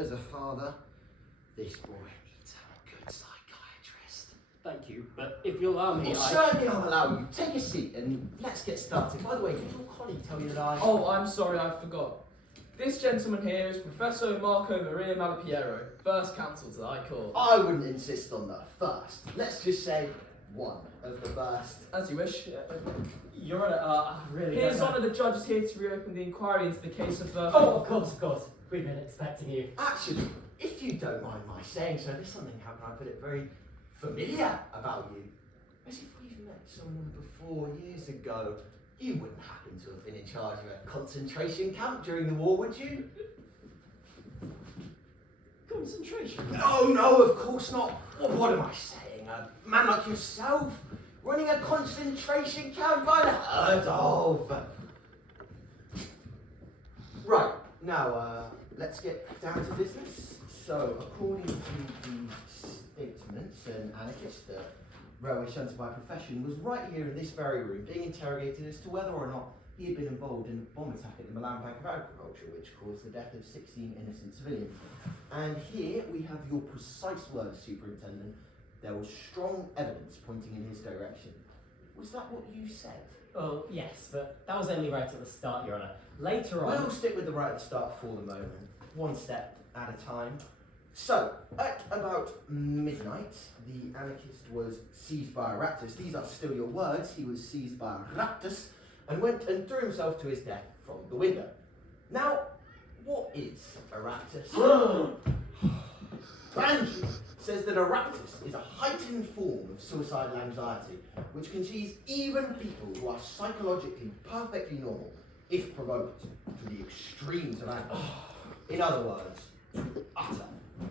as a father, this boy needs a good psychiatrist. Thank you, but if you'll allow me, Certainly I'll allow you. Take a seat and let's get started. By the way, did your colleague tell you that I... Oh, I'm sorry, I forgot. This gentleman here is Professor Marco Maria Malapiero, first counsel to the High Court. I wouldn't insist on the first. Let's just say one of the first. As you wish. You're on I really His don't know. Honour the Judge is here to reopen the inquiry into the case of... Oh, of course. We've been expecting you. Actually, if you don't mind my saying so, there's something, how can I put it, very familiar about you. As if we've met someone before years ago. You wouldn't happen to have been in charge of a concentration camp during the war, would you? Concentration? No, of course not. What am I saying? A man like yourself running a concentration camp? Unheard of. Right, now let's get down to business. So, according to the statements, an anarchist, railway shunter by profession, was right here in this very room being interrogated as to whether or not he had been involved in a bomb attack at the Milan Bank of Agriculture, which caused the death of 16 innocent civilians. And here we have your precise words, Superintendent. There was strong evidence pointing in his direction. Was that what you said? Oh, yes, but that was only right at the start, Your Honour. Later on... We'll stick with the right at the start for the moment, one step at a time. So, at about midnight, the anarchist was seized by a raptus. These are still your words. He was seized by a raptus and went and threw himself to his death from the window. Now, what is a raptus? Banji says that a raptus is a heightened form of suicidal anxiety, which can seize even people who are psychologically perfectly normal, if provoked to the extremes of anger. In other words, utter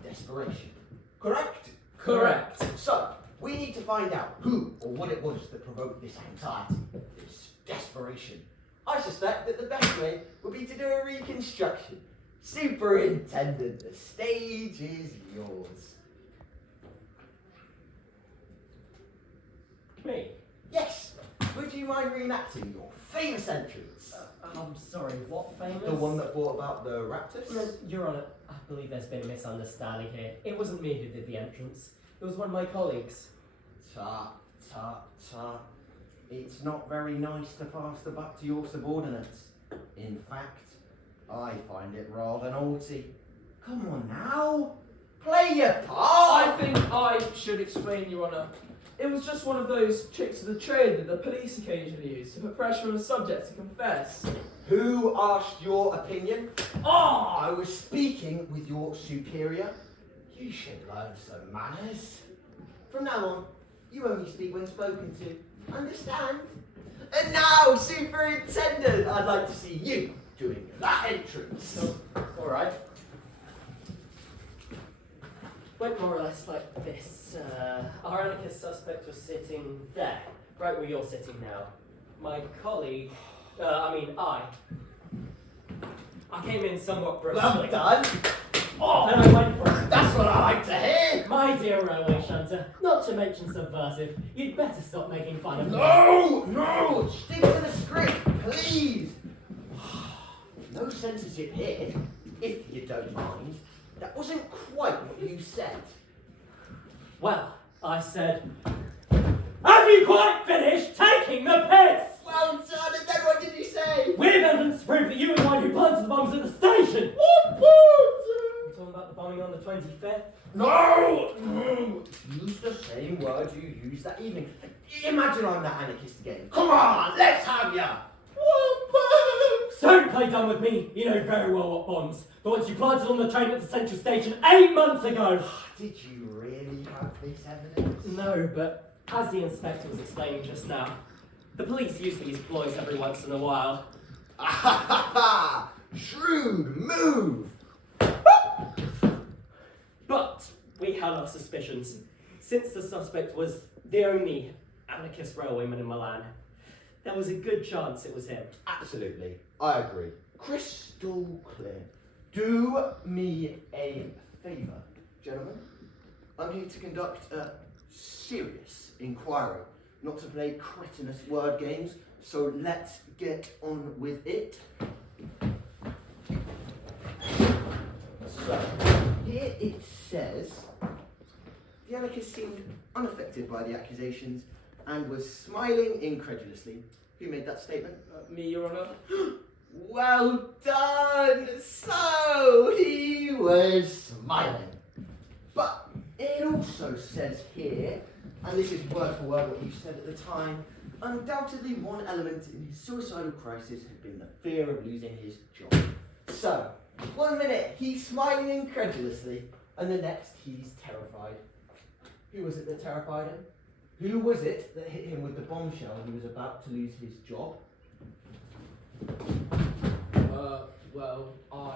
desperation. Correct? Correct. So, we need to find out who or what it was that provoked this anxiety, this desperation. I suspect that the best way would be to do a reconstruction. Superintendent, the stage is yours. Me? Yes, would you mind reenacting your famous entrance? I'm sorry, what famous? The one that brought about the raptus? No, Your Honour, I believe there's been a misunderstanding here. It wasn't me who did the entrance. It was one of my colleagues. Tut. It's not very nice to pass the buck to your subordinates. In fact, I find it rather naughty. Come on now, play your part! I think I should explain, Your Honour. It was just one of those tricks of the trade that the police occasionally use to put pressure on a subject to confess. Who asked your opinion? I was speaking with your superior. You should learn some manners. From now on, you only speak when spoken to. Understand? And now, Superintendent, I'd like to see you doing that entrance. Alright. Went more or less like this. Our anarchist suspect was sitting there, right where you're sitting now. My colleague, I came in somewhat brusquely. Well done. And I went for it. That's what I like to hear. My dear railway shunter, not to mention subversive, you'd better stop making fun of me. No, stick to the script, please. No censorship here, if you don't mind. That wasn't quite what you said. Well, I said, have you quite finished taking the piss? Well done, and then what did you say? We have evidence to prove that you were the one who planted the bombs at the station. What? You talking about the bombing on the 25th? No! Use the same words you used that evening. Imagine I'm that anarchist again. Come on, let's have ya! Don't play dumb with me. You know very well what bombs. The ones you planted on the train at the central station 8 months ago. Did you really have this evidence? No, but as the inspector was explaining just now, the police use these ploys every once in a while. Shrewd move! But we had our suspicions. Since the suspect was the only anarchist railwayman in Milan, there was a good chance it was him. Absolutely, I agree. Crystal clear. Do me a favour, gentlemen. I'm here to conduct a serious inquiry, not to play cretinous word games, so let's get on with it. So, here it says the anarchist seemed unaffected by the accusations and was smiling incredulously. Who made that statement? Me, Your Honour. Well done! So he was smiling. But it also says here, and this is word for word what you said at the time, undoubtedly one element in his suicidal crisis had been the fear of losing his job. So, 1 minute he's smiling incredulously, and the next he's terrified. Who was it that terrified him? Who was it that hit him with the bombshell when he was about to lose his job?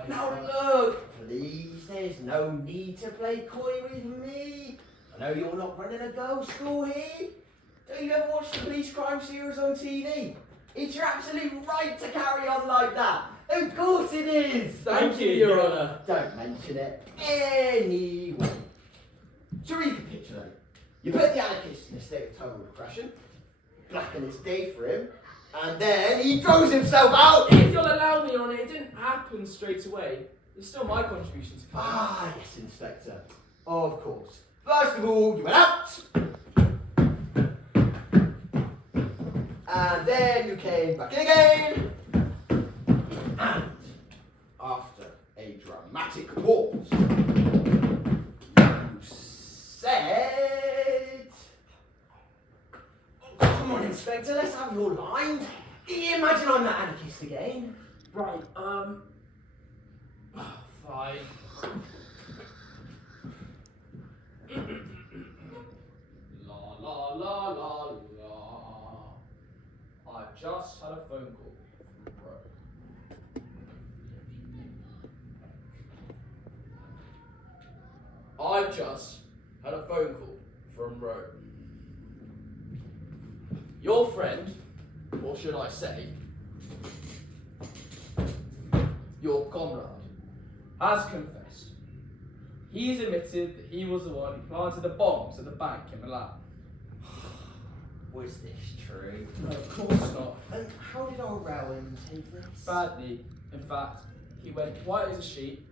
Now look, please, there's no need to play coy with me. I know you're not running a girls' school here. Do you ever watch the police crime series on TV? It's your absolute right to carry on like that. Of course it is. Thank you, Your Honour. Don't mention it. Anyway, to recapitulate, you put the anarchist in a state of total depression, blacken his day for him, and then he throws himself out. If you'll allow me, Your Honour, it didn't happen straight away. It's still my contribution to crime. Ah, yes, Inspector. Of course. First of all, you went out. And then you came back in again. And after a dramatic pause, you said... Oh, come on, Inspector, let's have your line. Imagine I'm the anarchist again. Right, fine. La la la la la. I've just had a phone call from Rome. I've just had a phone call from Rome. Your friend, or should I say, your comrade, has confessed. He's admitted that he was the one who planted the bombs at the bank in Milan. Was this true? No, of course not. And how did our railwayman take this? Badly. In fact, he went white as a sheet,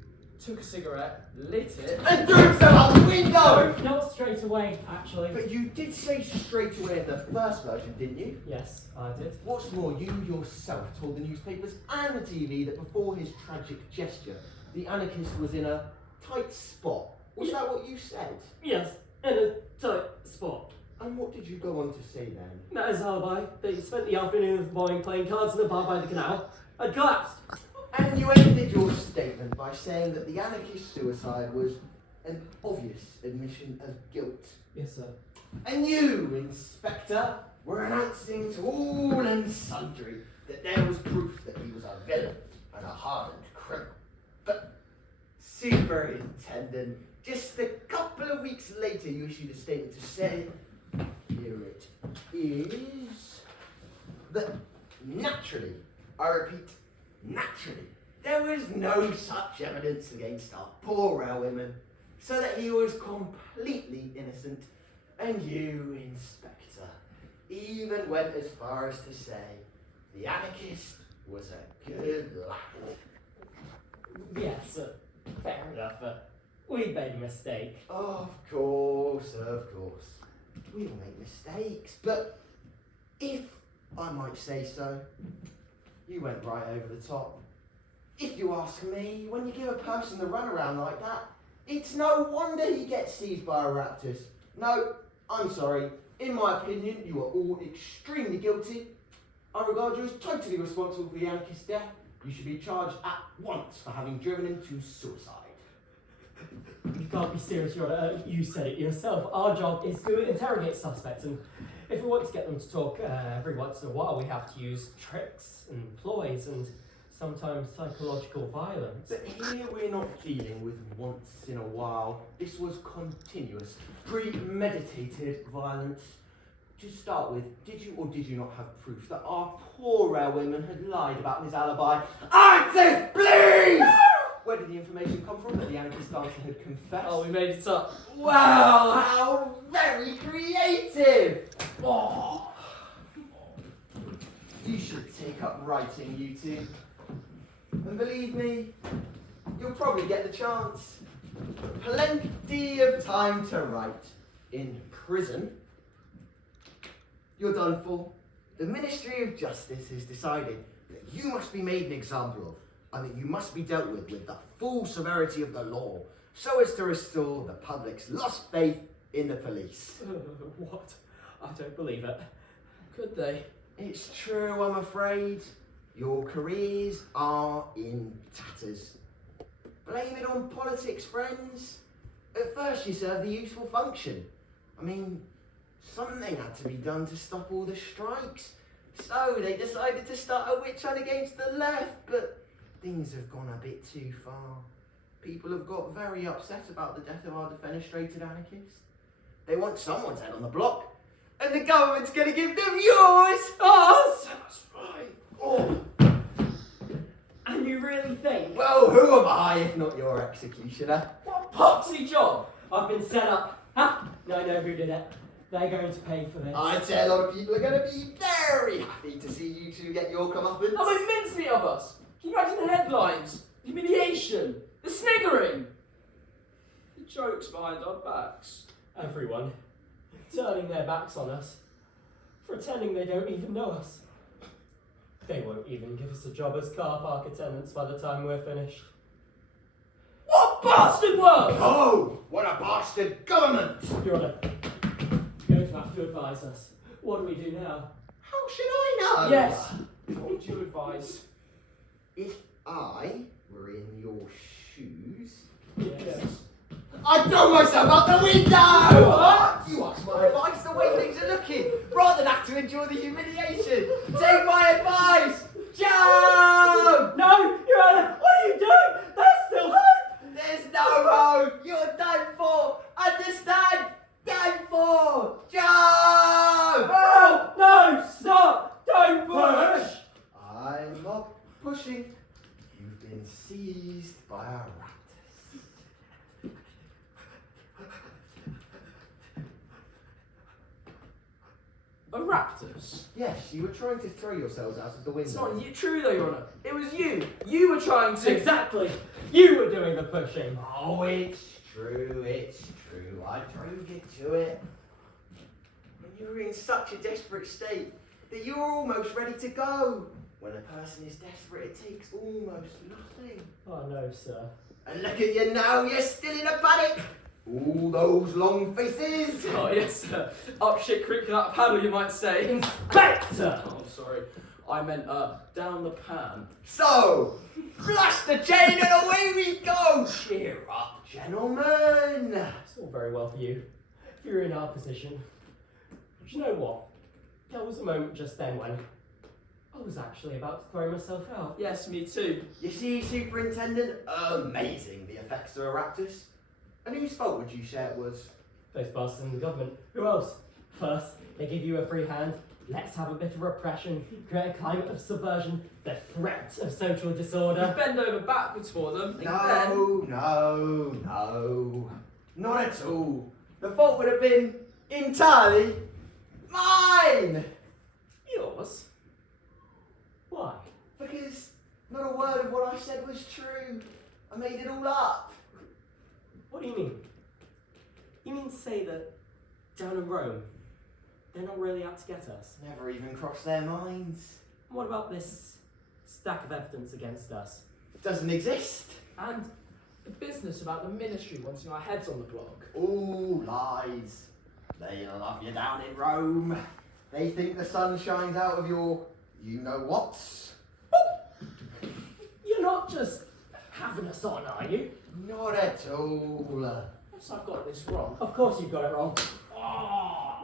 took a cigarette, lit it, And threw himself out the window! Not straight away, actually. But you did say straight away in the first version, didn't you? Yes, I did. What's more, you yourself told the newspapers and the TV that before his tragic gesture, the anarchist was in a tight spot. Was that what you said? Yes, in a tight spot. And what did you go on to say then? That is alibi. They spent the afternoon of the morning playing cards in the bar by the canal. I'd collapsed. And you ended your statement by saying that the anarchist's suicide was an obvious admission of guilt. Yes, sir. And you, Inspector, were announcing to all and sundry that there was proof that he was a villain and a hardened criminal. But, Superintendent, just a couple of weeks later you issued a statement to say, here it is, that naturally, I repeat, naturally, there was no such evidence against our poor railwayman, so that he was completely innocent, and you, Inspector, even went as far as to say the anarchist was a good lad. Yes, fair enough. We made a mistake. Of course, of course. We all make mistakes, but if I might say so, you went right over the top. If you ask me, when you give a person the runaround like that, it's no wonder he gets seized by a raptus. No, I'm sorry. In my opinion, you are all extremely guilty. I regard you as totally responsible for the anarchist's death. You should be charged at once for having driven him to suicide. You can't be serious, Your Honour. You said it yourself. Our job is to interrogate suspects, and if we want to get them to talk every once in a while, we have to use tricks and ploys and sometimes psychological violence. But here we're not dealing with once in a while. This was continuous, premeditated violence. To start with, did you or did you not have proof that our poor railwayman had lied about his alibi? Answers, please! No! Where did the information come from that the anarchist dancer had confessed? Oh, we made it up. Wow, how very creative! Oh. You should take up writing, you two. And believe me, you'll probably get the chance. Plenty of time to write. In prison, you're done for. The Ministry of Justice has decided that you must be made an example of, and that you must be dealt with the full severity of the law, so as to restore the public's lost faith in the police. What? I don't believe it. Could they? It's true, I'm afraid. Your careers are in tatters. Blame it on politics, friends. At first you served a useful function. I mean, something had to be done to stop all the strikes. So they decided to start a witch hunt against the left, but things have gone a bit too far. People have got very upset about the death of our defenestrated anarchists. They want someone's head on the block, and the government's going to give them yours! Us! That's right. Oh, And you really think? well, who am I if not your executioner? What poxy job? I've been set up. Ha! I know who did it. They're going to pay for this. I'd say a lot of people are going to be very happy to see you two get your comeuppance. How immensely of us! Can you imagine the headlines? The humiliation, the sniggering, the jokes behind our backs. Everyone turning their backs on us, pretending they don't even know us. They won't even give us a job as car park attendants by the time we're finished. What bastard work! Oh, what a bastard government! Your Honour, you're going to have to advise us. What do we do now? How should I know? Yes. What would you advise? If I were in your shoes, Yes. I'd throw myself out the window! What? You asked my advice the way things are looking, rather than have to endure the humiliation. Take my advice! Jump! No, Your Honour, what are you doing? There's still hope! There's no hope! You're done for! Understand? Done for! Jump! Oh, no, stop! Don't push! I'm not pushing. You've been seized by a raptor. A raptors? Yes, you were trying to throw yourselves out of the window. It's not true though, Your Honour. It was you. You were trying to. Exactly! You were doing the pushing. Oh, it's true, it's true. I drove you to it. When you were in such a desperate state that you were almost ready to go. When a person is desperate, it takes almost nothing. Oh no, sir. And look at you now, you're still in a panic. All those long faces. Oh yes, sir. Up shit creek without a paddle, you might say. Inspector! Oh, sorry. I meant down the pan. So, flush the chain and away we go. Cheer up, gentlemen. It's all very well for you, if you're in our position. But you know what? There was a moment just then when I was actually about to throw myself out. Yes, me too. You see, Superintendent, amazing the effects of a raptus. And whose fault would you say it was? Those bastards in the government. Who else? First, they give you a free hand. Let's have a bit of repression, create a climate of subversion, the threat of social You disorder. bend over backwards for them. and then... No. Not at all. The fault would have been entirely mine. Yours? Why? Because not a word of what I said was true. I made it all up. What do you mean? You mean to say that down in Rome, they're not really out to get us? Never even crossed their minds. And what about this stack of evidence against us? Doesn't exist. And the business about the ministry wanting our heads on the block. All lies. They love you down in Rome. They think the sun shines out of your you-know-whats. You're not just having us on, are you? Not at all. Unless I've got this wrong. Of course you've got it wrong.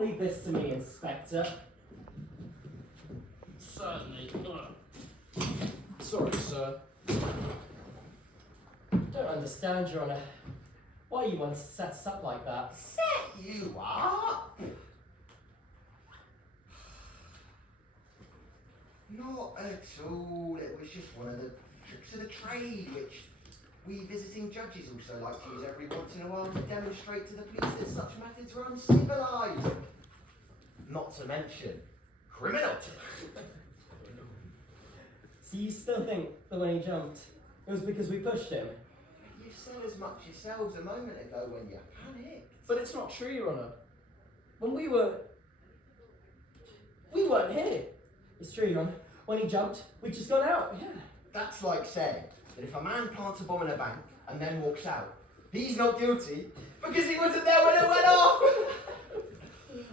Leave this to me, Inspector. Certainly. Sorry, sir. Don't understand, Your Honour. Why you want to set us up like that? Set you up? Not at all. It was just one of the tricks of the trade, which we visiting judges also like to use every once in a while to demonstrate to the police that such methods are uncivilised. Not to mention criminal. So you still think that when he jumped, it was because we pushed him? You said as much yourselves a moment ago when you panicked. But it's not true, Your Honour. When we weren't here. It's true, Your Honour. When he jumped, we'd just gone out. Yeah. That's like saying that if a man plants a bomb in a bank and then walks out, he's not guilty because he wasn't there when it went off.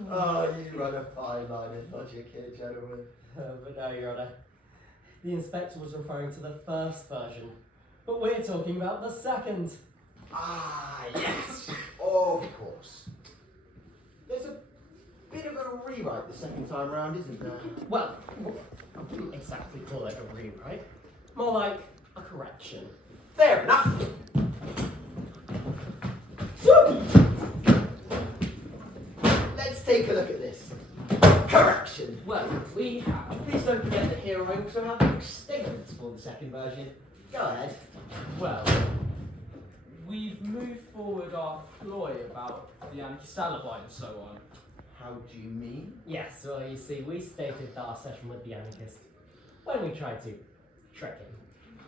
Oh, you run a fine line in logic here, gentlemen. But no, Your Honour. The inspector was referring to the first version. But we're talking about the second. Ah, yes, of course. There's a bit of a rewrite the second time round, isn't there? Well, I wouldn't exactly call it a rewrite. More like a correction. Fair enough. Let's take a look at this. Correction. Well, we have. Please don't forget that here I also have statements for the second version. Go ahead. Well, we've moved forward our ploy about the anarchist alibi and so on. How do you mean? Yes, well, you see, we stated that our session with the anarchist, when we tried to trick him,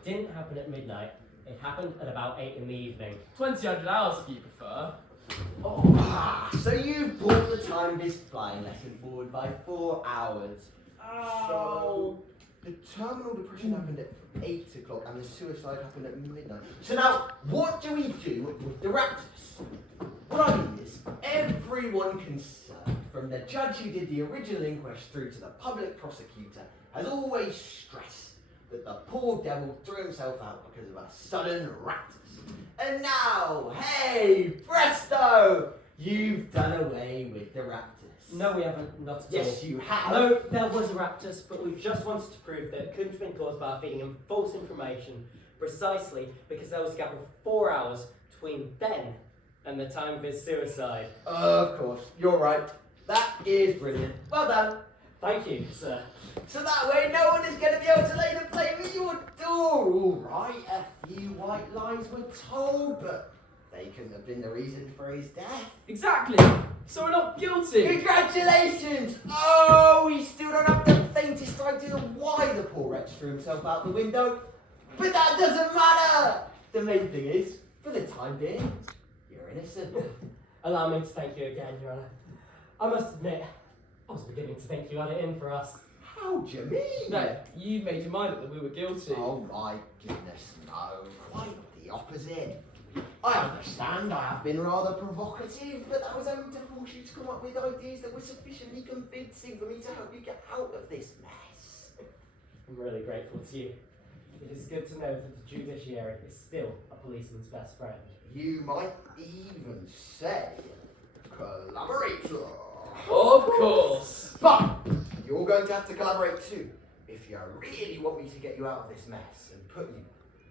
didn't happen at midnight. It happened at about 8 in the evening. 2000 hours if you prefer. So you've brought the time this flying lesson forward by 4 hours. So the terminal depression happened at 8 o'clock and the suicide happened at midnight. So now, what do we do with the raptors? What I mean is, everyone concerned, from the judge who did the original inquest through to the public prosecutor, has always stressed that the poor devil threw himself out because of a sudden raptus. And now, hey, presto! You've done away with the raptus. No, we haven't, not at all. Yes, you have. No, there was a raptus, but we just wanted to prove that it couldn't have been caused by feeding him false information, precisely because there was a gap of 4 hours between then and the time of his suicide. Of course, you're right. That is brilliant. Well done. Thank you, sir. So that way no one is going to be able to lay the blame at your door. All right, a few white lies were told, but they couldn't have been the reason for his death. Exactly. So we're not guilty. Congratulations! Oh, we still don't have the faintest idea why the poor wretch threw himself out the window. But that doesn't matter! The main thing is, for the time being, you're innocent. Allow me to thank you again, Your Honour. I must admit, I was beginning to think you had it in for us. How do you mean? No, you made your mind up that we were guilty. Oh my goodness, no. Quite the opposite. I understand I have been rather provocative, but that was only to force you to come up with ideas that were sufficiently convincing for me to help you get out of this mess. I'm really grateful to you. It is good to know that the judiciary is still a policeman's best friend. You might even say collaborator. Of course. But you're going to have to collaborate too, if you really want me to get you out of this mess and put you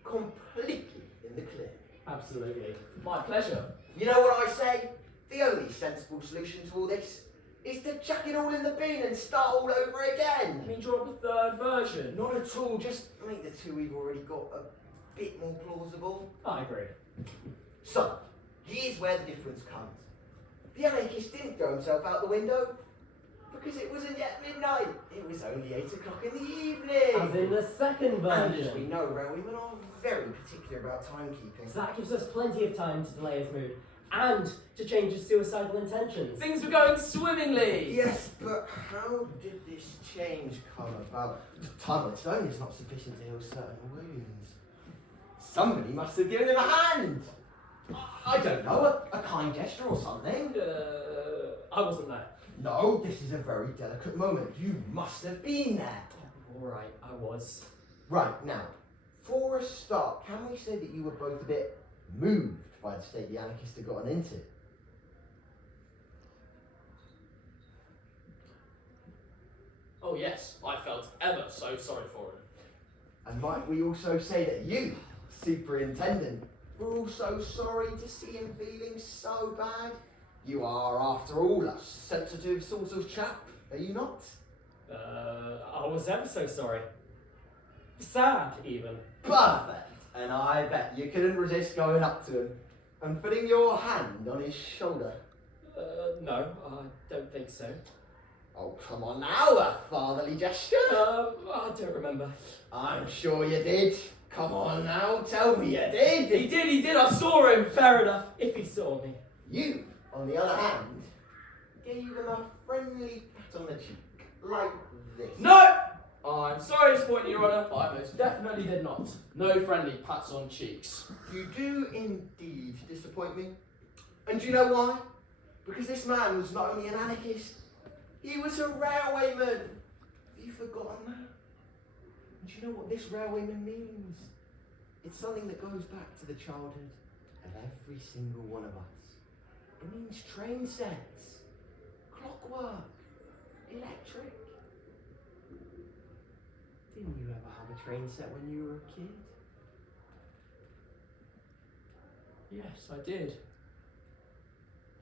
completely in the clear. Absolutely. My pleasure. You know what I say? The only sensible solution to all this is to chuck it all in the bin and start all over I again. mean, draw up a third version. Not at all, just make the two we've already got a bit more plausible. I agree. So, here's where the difference comes. The anarchist didn't throw himself out the window because it wasn't yet midnight. It was only 8 o'clock in the evening. As in the second And as we version. know, railwaymen are very particular about timekeeping. So that gives us plenty of time to delay his mood and to change his suicidal intentions. Things were going swimmingly. Yes, but how did this change come about? Time on its own is not sufficient to heal certain wounds. Somebody must have given him a hand. I don't know, a kind gesture or something. I wasn't there. No, this is a very delicate moment. You must have been there. Alright, I was. Right, now, for a start, can we say that you were both a bit moved by the state the anarchists had gotten into? Oh yes, I felt ever so sorry for him. And might we also say that you, Superintendent, were also sorry to see him feeling so bad? You are, after all, a sensitive sort of chap, are you not? I was ever so sorry. Sad, even. Perfect! And I bet you couldn't resist going up to him and putting your hand on his shoulder. No, I don't think so. Oh, come on now, a fatherly gesture. I don't remember. I'm sure you did. Come on now, tell me you did. He did, I saw him. Fair enough, if he saw me. You, on the other hand, gave him a friendly pat on the cheek, like this. No! I'm sorry to disappoint you, Your Honour, but I most definitely did not. No friendly pats on cheeks. You do indeed disappoint me. And do you know why? Because this man was not only an anarchist, he was a railwayman. Have you forgotten that? And do you know what this railwayman means? It's something that goes back to the childhood of every single one of us. It means train sets, clockwork, electric. Didn't you ever have a train set when you were a kid? Yes, I did.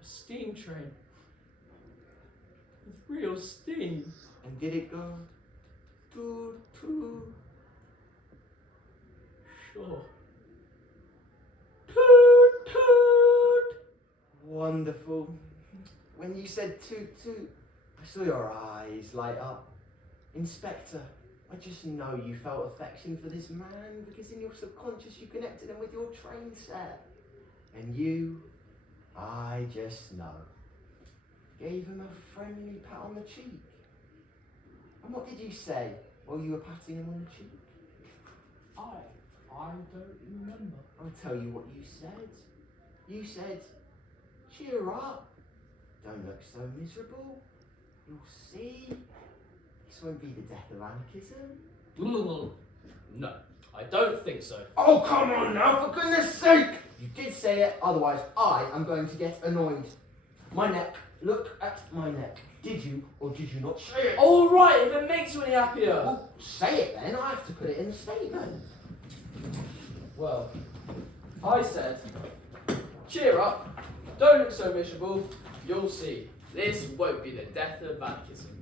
A steam train. With real steam. And did it go toot toot? Sure. Toot toot! Wonderful. When you said toot toot, I saw your eyes light up. Inspector, I just know you felt affection for this man because in your subconscious you connected him with your train set. And you, I just know, gave him a friendly pat on the cheek. And what did you say while you were patting him on the cheek? I don't remember. I'll tell you what you said. You said, cheer up. Don't look so miserable. You'll see. This won't be the death of anarchism. No, I don't think so. Oh, come on now, for goodness sake! You did say it, otherwise I am going to get annoyed. My neck. Look at my neck. Did you or did you not say it? All right, if it makes you any happier. Well, say it then. I have to put it in the statement. Well, I said, cheer up, don't look so miserable, you'll see. This won't be the death of anarchism.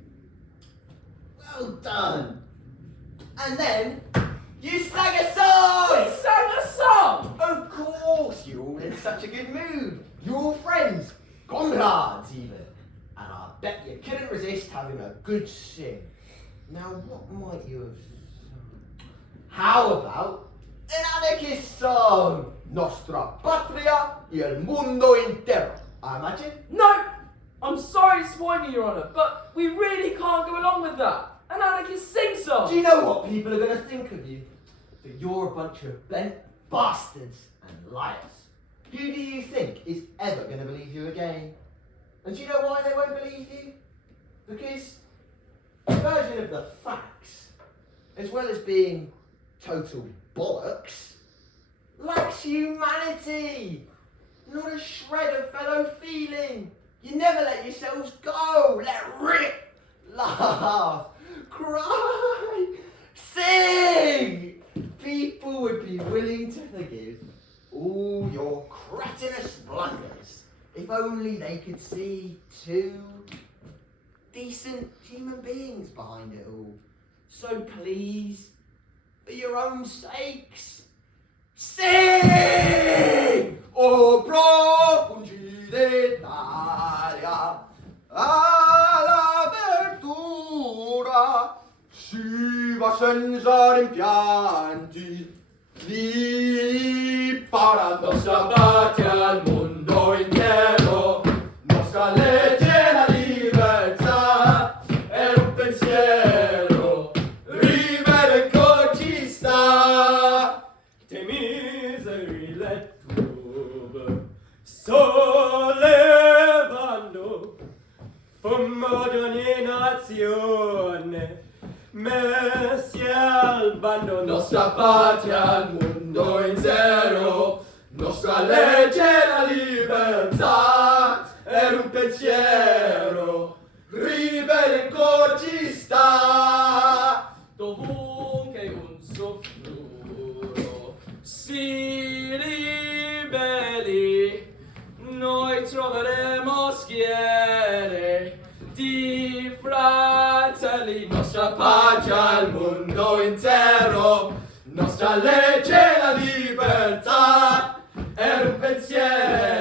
Well done. And then you sang a song. We sang a song! Of course, you're all in such a good mood. You're all friends, comrades even. And I bet you couldn't resist having a good sing. Now, what might you have sung? How about an anarchist song? Nostra patria y el mundo entero. I imagine. No! I'm sorry to disappoint you, Your Honour, but we really can't go along with that. An anarchist sing-song! Do you know what people are going to think of you? That you're a bunch of bent bastards and liars. Who do you think is ever going to believe you again? And do you know why they won't believe you? Because a version of the facts, as well as being total bollocks, lacks humanity. Not a shred of fellow feeling. You never let yourselves go. Let rip. Laugh. Cry. Sing. People would be willing to forgive all your cretinous blunders if only they could see two decent human beings behind it all. So please, for your own sakes, sing! O propungi d'Italia, alla ventura, si va senza rimpianti, lì para nostra patria al mondo intero, nostra legge la libertà, è un pensiero, ribelle sta. Te miseri letture sollevando fumo di ogni nazione messi al bando. Nostra patria al mondo intero, nostra legge la libertà, è un pensiero, ribelle ci sta. Dovunque un soffluro si ribelli, noi troveremo schiere di fratelli. Nostra patria al mondo intero, nostra legge la libertà, è un pensiero.